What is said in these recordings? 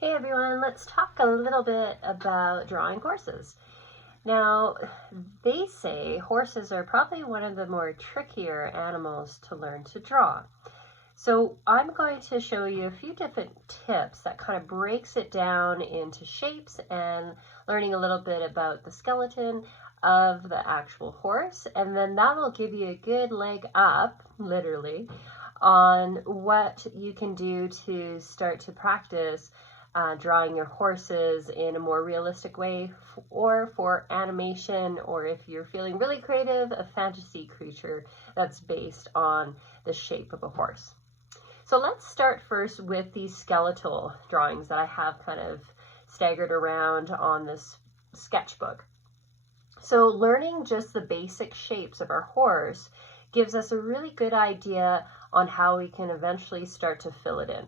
Hey everyone, let's talk a little bit about drawing horses. Now, they say horses are probably one of the more trickier animals to learn to draw. So I'm going to show you a few different tips that kind of breaks it down into shapes and learning a little bit about the skeleton of the actual horse, and then that'll give you a good leg up, literally, on what you can do to start to practice drawing your horses in a more realistic way, or for animation, or if you're feeling really creative, a fantasy creature that's based on the shape of a horse. So let's start first with these skeletal drawings that I have kind of staggered around on this sketchbook. So learning just the basic shapes of our horse gives us a really good idea on how we can eventually start to fill it in.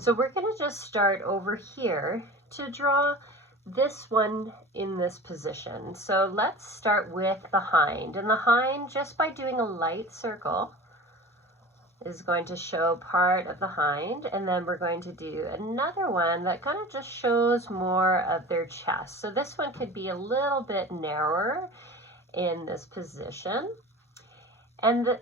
So we're going to just start over here to draw this one in this position. So let's start with the hind. And the hind, just by doing a light circle, is going to show part of the hind. And then we're going to do another one that kind of just shows more of their chest. So this one could be a little bit narrower in this position. And the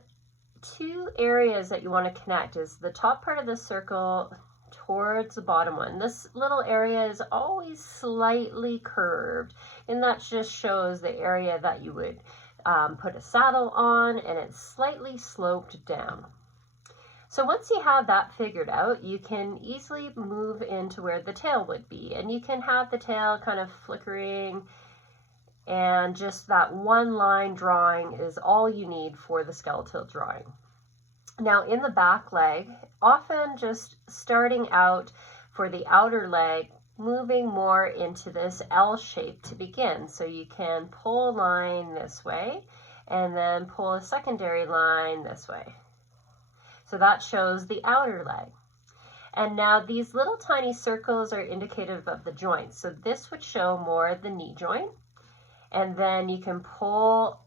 two areas that you want to connect is the top part of the circle towards the bottom one. This little area is always slightly curved, and that just shows the area that you would put a saddle on, and it's slightly sloped down. So once you have that figured out, you can easily move into where the tail would be, and you can have the tail kind of flickering, and just that one line drawing is all you need for the skeletal drawing. Now in the back leg, often just starting out for the outer leg, moving more into this L shape to begin. So you can pull a line this way and then pull a secondary line this way. So that shows the outer leg. And now these little tiny circles are indicative of the joints. So this would show more the knee joint. And then you can pull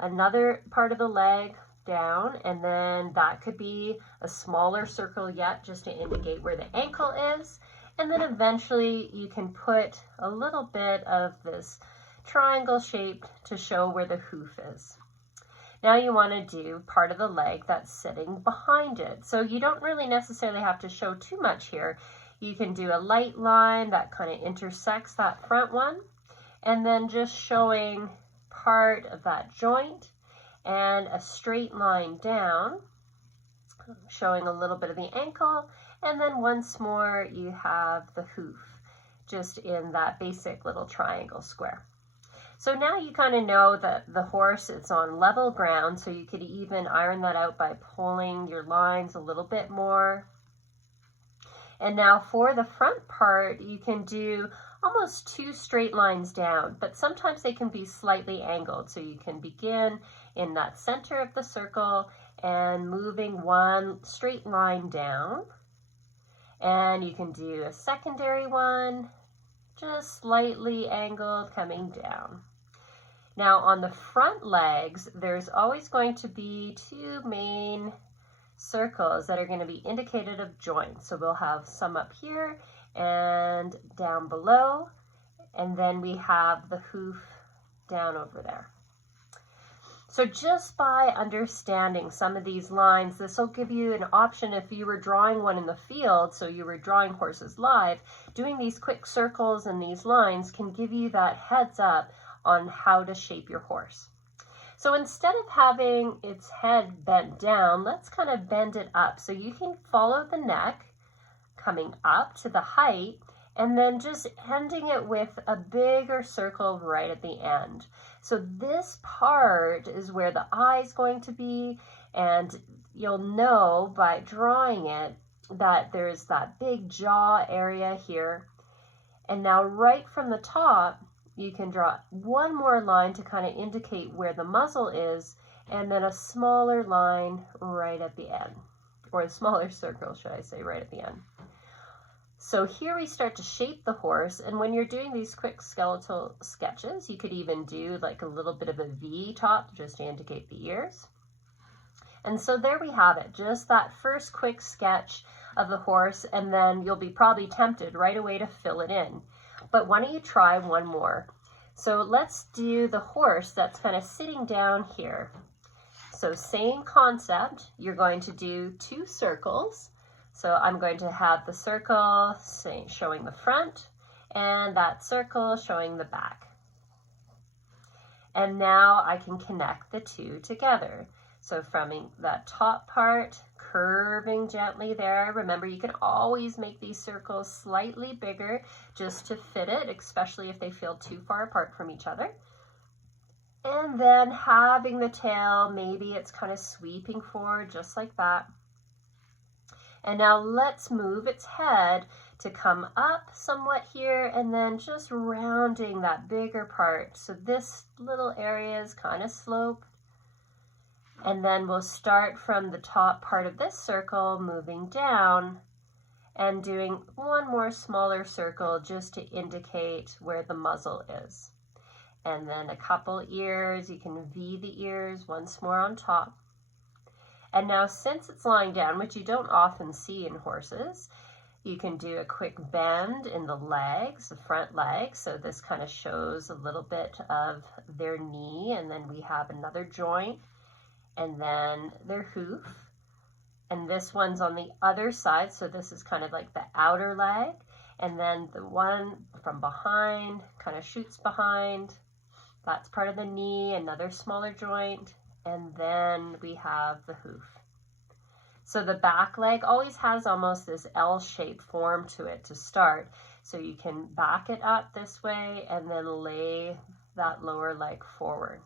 another part of the leg down, and then that could be a smaller circle yet, just to indicate where the ankle is. And then eventually you can put a little bit of this triangle shape to show where the hoof is. Now you want to do part of the leg that's sitting behind it. So you don't really necessarily have to show too much here. You can do a light line that kind of intersects that front one, and then just showing part of that joint and a straight line down, showing a little bit of the ankle, and then once more you have the hoof, just in that basic little triangle square. So now you kind of know that the horse is on level ground, so you could even iron that out by pulling your lines a little bit more. And now for the front part, you can do almost two straight lines down, but sometimes they can be slightly angled. So you can begin in that center of the circle and moving one straight line down. And you can do a secondary one, just slightly angled coming down. Now on the front legs, there's always going to be two main circles that are going to be indicated of joints. So we'll have some up here and down below, and then we have the hoof down over there. So just by understanding some of these lines, this will give you an option if you were drawing one in the field, so you were drawing horses live, doing these quick circles and these lines can give you that heads up on how to shape your horse. So instead of having its head bent down, let's kind of bend it up. So you can follow the neck coming up to the height, and then just ending it with a bigger circle right at the end. So this part is where the eye is going to be, and you'll know by drawing it that there's that big jaw area here. And now right from the top, you can draw one more line to kind of indicate where the muzzle is, and then a smaller line right at the end, or a smaller circle, should I say, right at the end. So here we start to shape the horse, and when you're doing these quick skeletal sketches, you could even do like a little bit of a V top just to indicate the ears. And so there we have it, just that first quick sketch of the horse, and then you'll be probably tempted right away to fill it in. But why don't you try one more? So let's do the horse that's kind of sitting down here. So same concept, you're going to do 2 circles. So I'm going to have the circle showing the front and that circle showing the back. And now I can connect the 2 together. So from that top part, curving gently there. Remember, you can always make these circles slightly bigger just to fit it, especially if they feel too far apart from each other. And then having the tail, maybe it's kind of sweeping forward just like that. And now let's move its head to come up somewhat here, and then just rounding that bigger part. So this little area is kind of sloped. And then we'll start from the top part of this circle, moving down and doing one more smaller circle just to indicate where the muzzle is. And then a couple ears, you can V the ears once more on top. And now since it's lying down, which you don't often see in horses, you can do a quick bend in the legs, the front legs. So this kind of shows a little bit of their knee, and then we have another joint, and then their hoof. And this one's on the other side, so this is kind of like the outer leg. And then the one from behind kind of shoots behind. That's part of the knee, another smaller joint. And then we have the hoof. So the back leg always has almost this L-shaped form to it to start. So you can back it up this way and then lay that lower leg forward.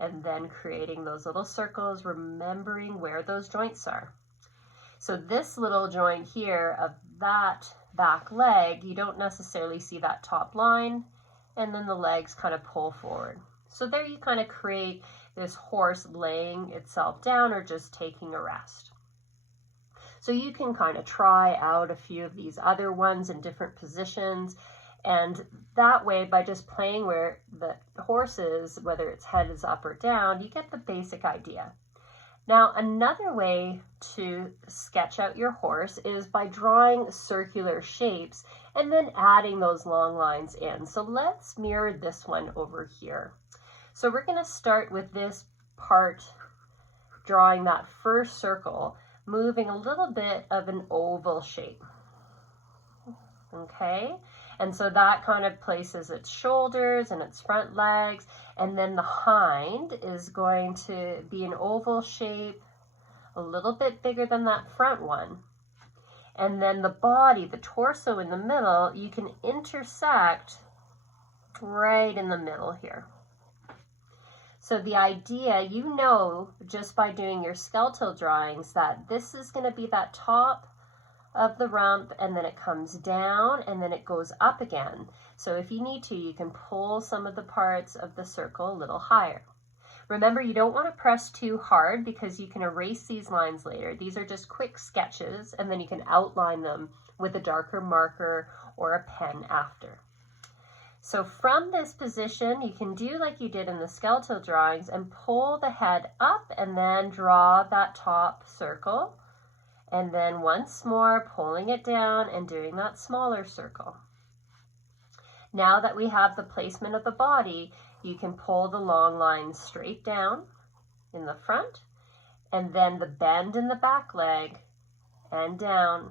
And then creating those little circles, remembering where those joints are. So this little joint here of that back leg, you don't necessarily see that top line, and then the legs kind of pull forward. So there you kind of create this horse laying itself down or just taking a rest. So you can kind of try out a few of these other ones in different positions, and that way, by just playing where the horse is, whether its head is up or down, you get the basic idea. Now, another way to sketch out your horse is by drawing circular shapes and then adding those long lines in. So let's mirror this one over here. So we're going to start with this part, drawing that first circle, moving a little bit of an oval shape. Okay, and so that kind of places its shoulders and its front legs, and then the hind is going to be an oval shape, a little bit bigger than that front one. And then the body, the torso in the middle, you can intersect right in the middle here. So the idea, you know, just by doing your skeletal drawings, that this is going to be that top of the rump, and then it comes down and then it goes up again. So if you need to, you can pull some of the parts of the circle a little higher. Remember, you don't want to press too hard because you can erase these lines later. These are just quick sketches, and then you can outline them with a darker marker or a pen after. So from this position, you can do like you did in the skeletal drawings and pull the head up and then draw that top circle. And then once more, pulling it down and doing that smaller circle. Now that we have the placement of the body, you can pull the long lines straight down in the front, and then the bend in the back leg and down,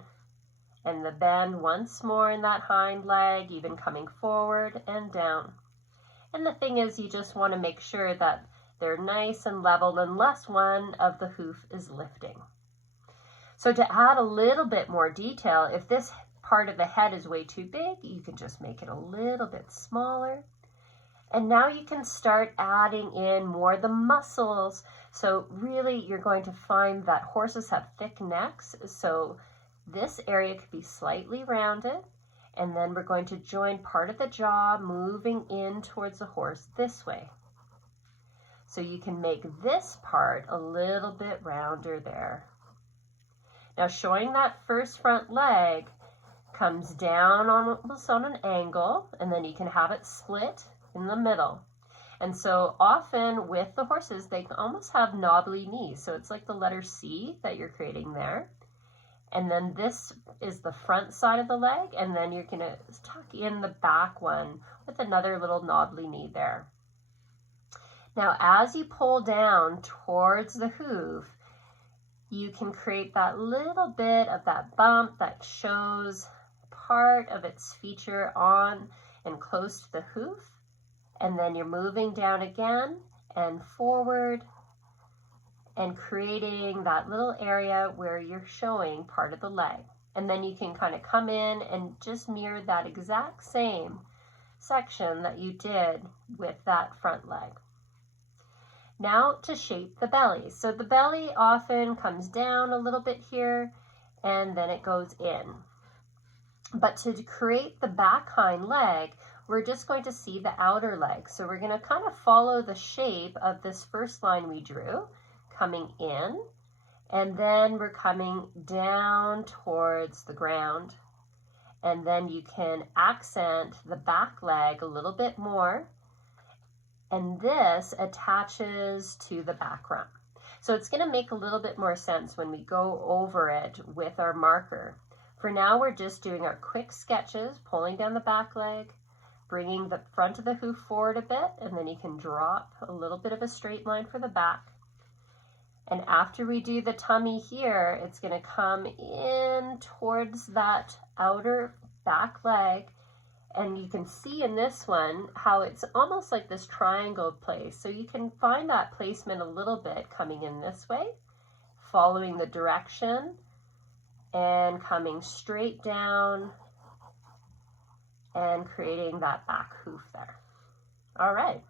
and the bend once more in that hind leg, even coming forward and down. And the thing is, you just want to make sure that they're nice and level unless one of the hoof is lifting. So to add a little bit more detail, if this part of the head is way too big, you can just make it a little bit smaller. And now you can start adding in more the muscles. So really, you're going to find that horses have thick necks. So this area could be slightly rounded. And then we're going to join part of the jaw, moving in towards the horse this way. So you can make this part a little bit rounder there. Now showing that first front leg comes down almost on an angle, and then you can have it split in the middle. And so often with the horses, they can almost have knobbly knees. So it's like the letter C that you're creating there. And then this is the front side of the leg, and then you're gonna tuck in the back one with another little knobbly knee there. Now, as you pull down towards the hoof, you can create that little bit of that bump that shows part of its feature on and close to the hoof. And then you're moving down again and forward and creating that little area where you're showing part of the leg. And then you can kind of come in and just mirror that exact same section that you did with that front leg. Now to shape the belly. So the belly often comes down a little bit here and then it goes in. But to create the back hind leg, we're just going to see the outer leg. So we're going to kind of follow the shape of this first line we drew, coming in, and then we're coming down towards the ground. And then you can accent the back leg a little bit more. And this attaches to the back rump. So it's going to make a little bit more sense when we go over it with our marker. For now, we're just doing our quick sketches, pulling down the back leg, bringing the front of the hoof forward a bit, and then you can drop a little bit of a straight line for the back. And after we do the tummy here, it's going to come in towards that outer back leg. And you can see in this one how it's almost like this triangle place. So you can find that placement a little bit coming in this way, following the direction and coming straight down and creating that back hoof there. All right.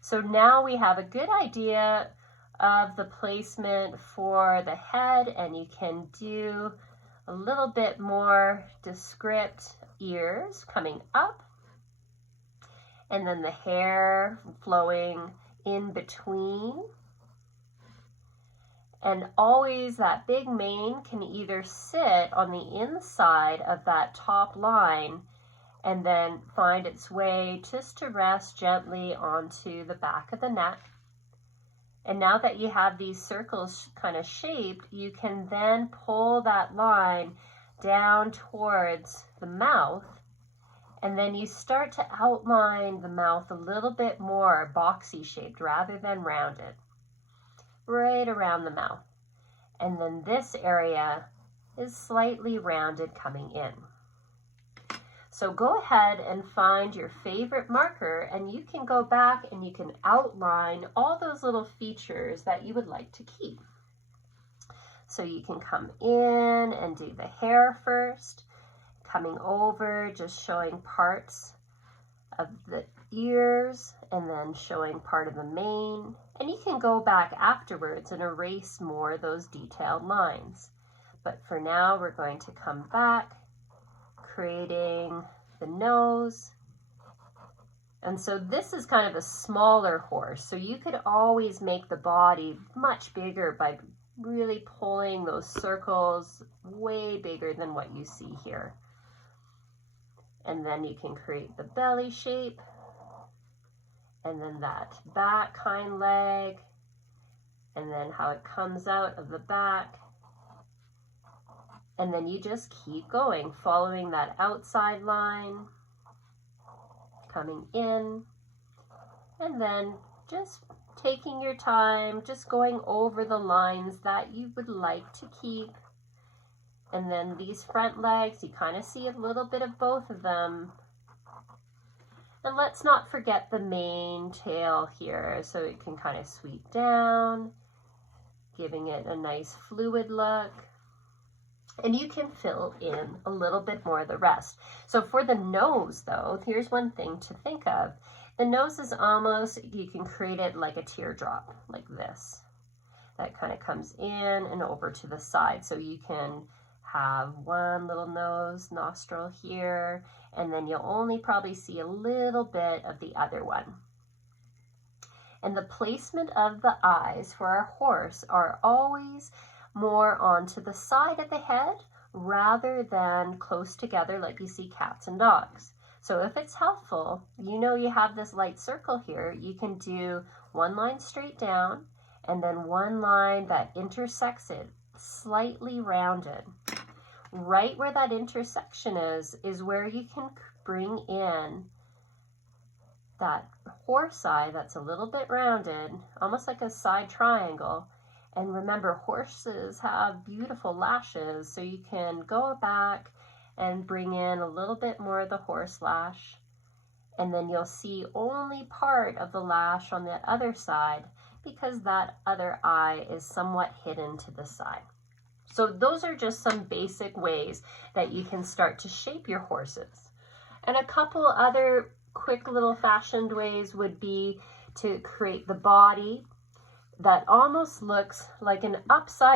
So now we have a good idea of the placement for the head, and you can do a little bit more descript ears coming up, and then the hair flowing in between. And always that big mane can either sit on the inside of that top line and then find its way just to rest gently onto the back of the neck. And now that you have these circles kind of shaped, you can then pull that line down towards the mouth, and then you start to outline the mouth a little bit more boxy shaped rather than rounded, right around the mouth. And then this area is slightly rounded coming in. So go ahead and find your favorite marker, and you can go back and you can outline all those little features that you would like to keep. So you can come in and do the hair first, coming over, just showing parts of the ears, and then showing part of the mane. And you can go back afterwards and erase more of those detailed lines. But for now, we're going to come back, creating the nose. And so this is kind of a smaller horse. So you could always make the body much bigger by really pulling those circles way bigger than what you see here. And then you can create the belly shape, and then that back hind leg, and then how it comes out of the back. And then you just keep going, following that outside line, coming in, and then just taking your time, just going over the lines that you would like to keep. And then these front legs, you kind of see a little bit of both of them. And let's not forget the mane tail here, so it can kind of sweep down, giving it a nice fluid look. And you can fill in a little bit more of the rest. So for the nose, though, here's one thing to think of. The nose is almost, you can create it like a teardrop, like this. That kind of comes in and over to the side. So you can have one little nose, nostril here, and then you'll only probably see a little bit of the other one. And the placement of the eyes for our horse are always more onto the side of the head rather than close together like you see cats and dogs. So if it's helpful, you know you have this light circle here, you can do one line straight down and then one line that intersects it slightly rounded. Right where that intersection is where you can bring in that horse eye that's a little bit rounded, almost like a side triangle. And remember, horses have beautiful lashes, so you can go back and bring in a little bit more of the horse lash, and then you'll see only part of the lash on the other side because that other eye is somewhat hidden to the side. So those are just some basic ways that you can start to shape your horses. And a couple other quick little fashioned ways would be to create the body that almost looks like an upside